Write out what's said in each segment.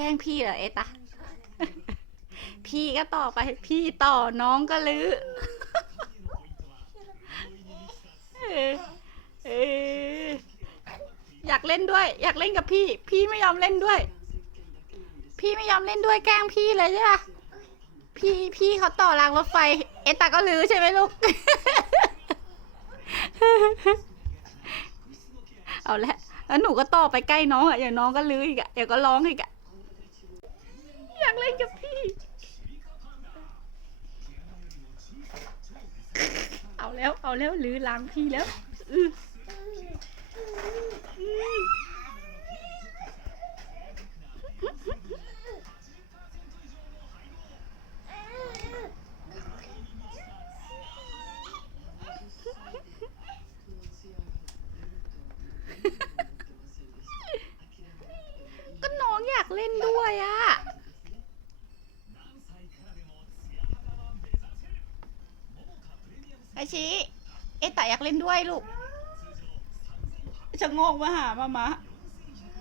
แกล้งพี่เหรอเอตาพี่ก็ต่อไป พี่ต่อน้องก็ลือเออเอออยากเล่นด้วย อยากเล่นกับพี่ พี่ไม่ยอมเล่นด้วย พี่ไม่ยอมเล่นด้วยแกล้งพี่เลยใช่ปะพี่พี่เขาต่อรางรถไฟ เอตาก็ลือใช่ไหมลูก เอาละแล้วหนูก็ต่อไปใกล้น้องอะอย่างน้องก็ลืออีกอะเดี๋ยวก็ร้องอีกอะอยาก เล่นกับพี่ เอาแล้ว เอาแล้วหรือล้างพี่แล้วอือ ไอชีเอตาอยากเล่นด้วยลูกจะงงมาหามามา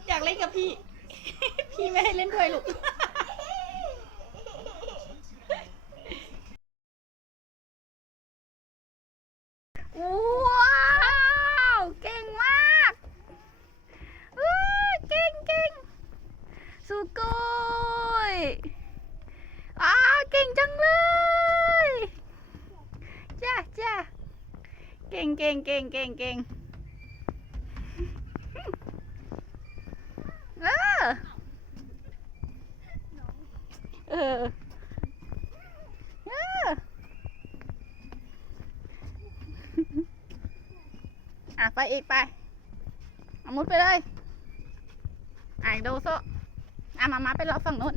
อยากเล่นกับพี่ พี่ไม่ให้เล่นด้วยลูก ว้าว เก่งมากอู้เก่งเก่งสุโกยอ้าวเก่งจังเลย จ้าจ้าเก่ งเก่งเก่งเก่งเออเออเอออะไปอีกไปเอามุดไปเลยอะดูโซอะมามาไปรอฝั่งนู้น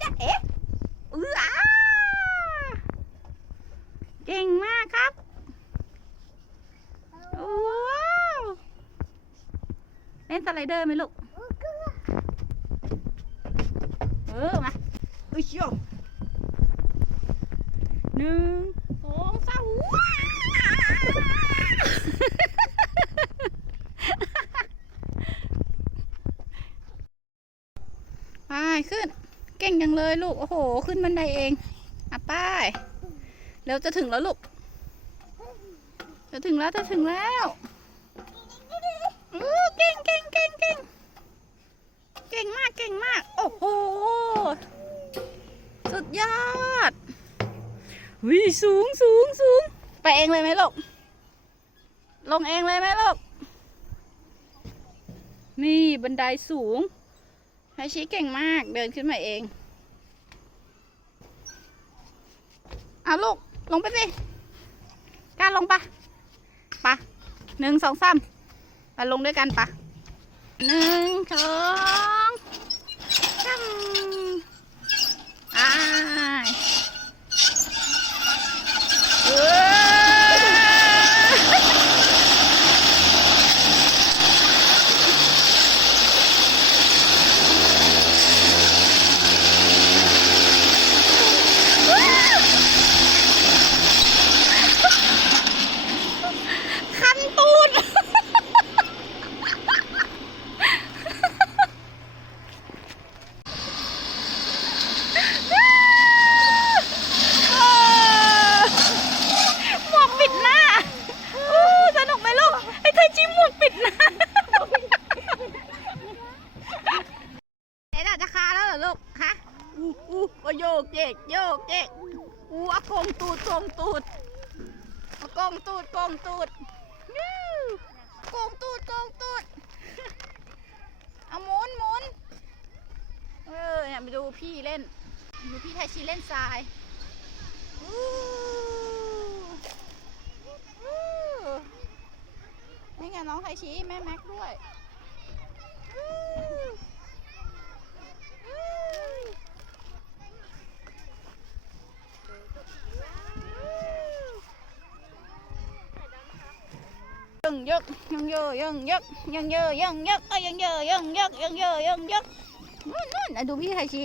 จ๊ะเอ๊ะอืออา เก่งมากครับว้าวเล่นสไลเดอร์ไหมลูก เออ มาอุ้ยเชียวหนึ่งสองสามว้าวไปขึ้น เก่งจังเลยลูก โอ้โห ขึ้นบันไดเอง อะไป้าย เร็วจะถึงแล้วลูก จะถึงแล้วจะถึงแล้วเก่งเก่งเก่งเก่งเก่งมากเก่งมาก โอ้โห สุดยอดวิสูงสูงสูงไปเองเลยไหมลูก ลงเองเลยไหมลูก นี่บันไดสูงไฮชิเก่งมากเดินขึ้นมาเองเอาลูก ลงไปสิกล้าลงปะปะหนึ่งสองสามไปลงด้วยกันปะหนึ่งสองสามอ่าเอ้ย คันตูด หมวกปิดหน้าอู้สนุกไหมลูกไอ้ไทยจีหมวกปิดหน้า เอ๊ะจะคาแล้วเหรอลูก ฮะ อู้อู้โอ้โยกเจกโยกเจกอู้อะ โกงตูดโกงตูดโกงตูดโกงตูดโกงตูดโกงตูดเอาหมุนหมุนเออเนี่ยไปดูพี่เล่นดูพี่ไทยชีเล่นทรายนี่ไงน้องไทยชีแม่แม็กด้วยอู้อู้ ยังยกยังเยอะยังยกยังเยอะยังยักเอ้ยังเยอะยังยกยังเยอะยังยกนู่นนู่นดูพี่ไทชี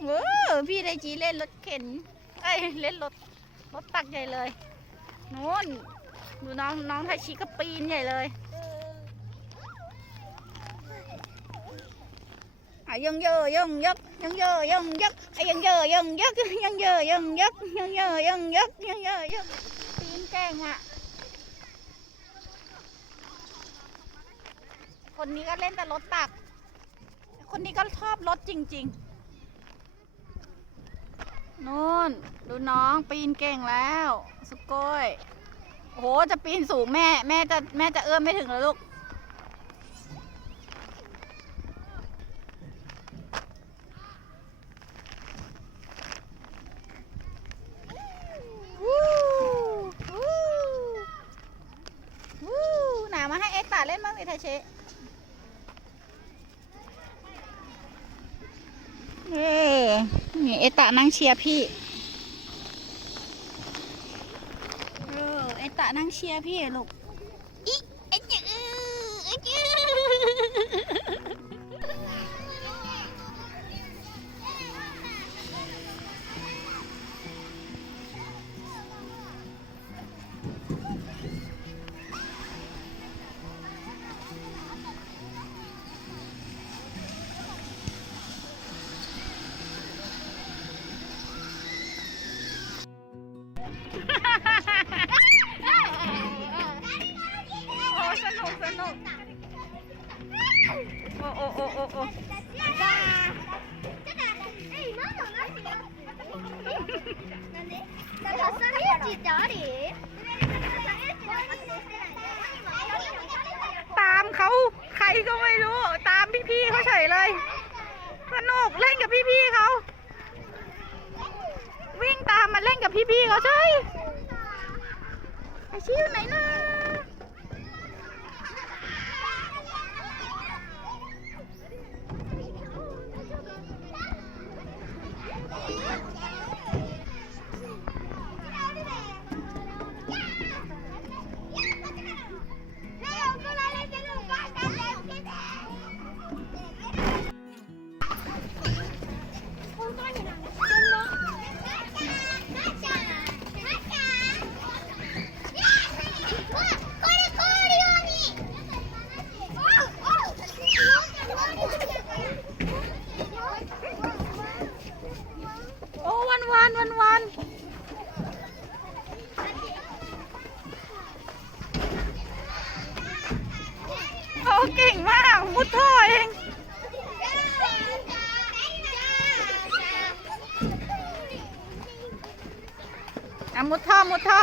เออพี่ไทชีเล่นรถเข็นเอ้ยเล่นรถรถตักใหญ่เลยนู่นดูน้องน้องไทชิก็ปีนใหญ่เลยอะยังเยอะยังยักยังเยอะยังยักอะยังเยอะยังยักยังเยอะยังยักยังเยอะยังยักยังเยอะยังปีนแกล้งอะ คนนี้ก็เล่นแต่รถตัก คนนี้ก็ชอบรถจริง ๆนู่น ดูน้องปีนเก่งแล้ว สุโกยโอ้โห จะปีนสูงแม่ แม่จะแม่จะเอื้อมไม่ถึงแล้วลูก วู้วู้วู้หนามาให้เอ็กซ์ตาเล่นบ้างสิไทเชะเอ้ นี่เอตะนั่งเชียร์พี่เออไอตะนั่งเชียร์พี่ลูก โอ้โอ้โอ้โอ้โอ้ตามเขาใครก็ไม่รู้ ตามพี่ๆเขาเฉยเลย สนุกเล่นกับพี่ๆเขา วิ่งตามมาเล่นกับพี่ๆเขาใช่ไอชิวไหนนะ วันวันวันวันโอ้เก่งมาก มุดท่อเอง อะมุดท่อ มุดท่อ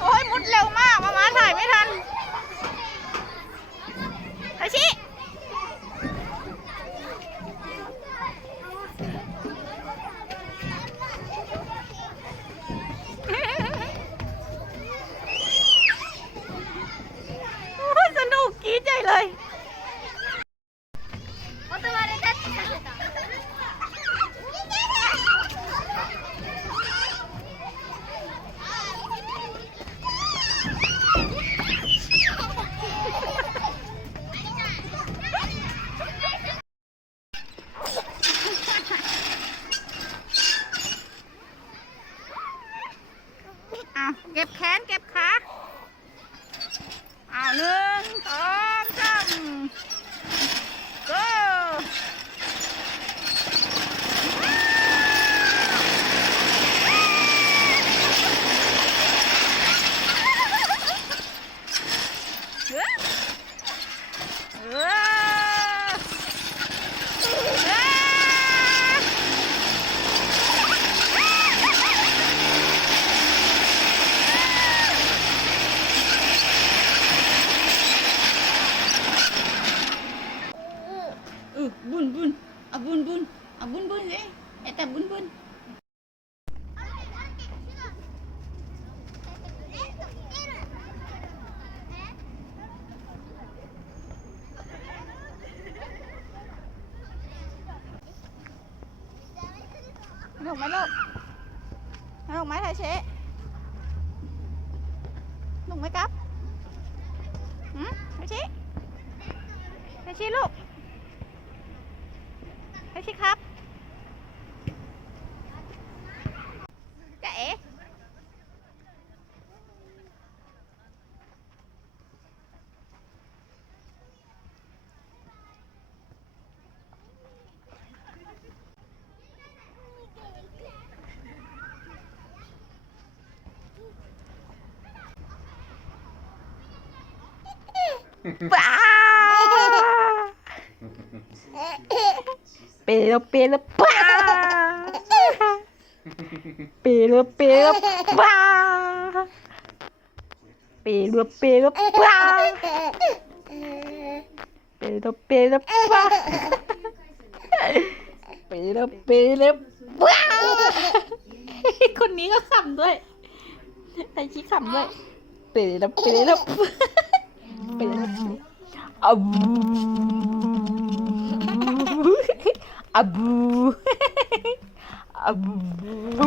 โอ้ยมุดเร็วมาก มามาถ่ายไม่ทันไอชิ โอ้ยสนุกกรี๊ดใหญ่เลย อ้าวเก็ บแขนเก็บขาอ้าวหนึ่งสองสาม go เฮ้ยเฮ้ยเฮ้ย ừ bun bun à bun bun à bun bun đấy eta bun bun สนุกไหมลูกสนุกไหมไทยเชะ สนุกไหมครับหืมไทยเชะชิลูกไอชิครับจะเอ๋ป้า เปโลเปโลป้าเปโลเปโลป้าเปโลเปโลป้าเปโลเปโลป้าเปโลเปโลป้าคนนี้ก็ขำด้วยไอชี้ขำด้วยเปโลเปโลไปแล้วอา บูอ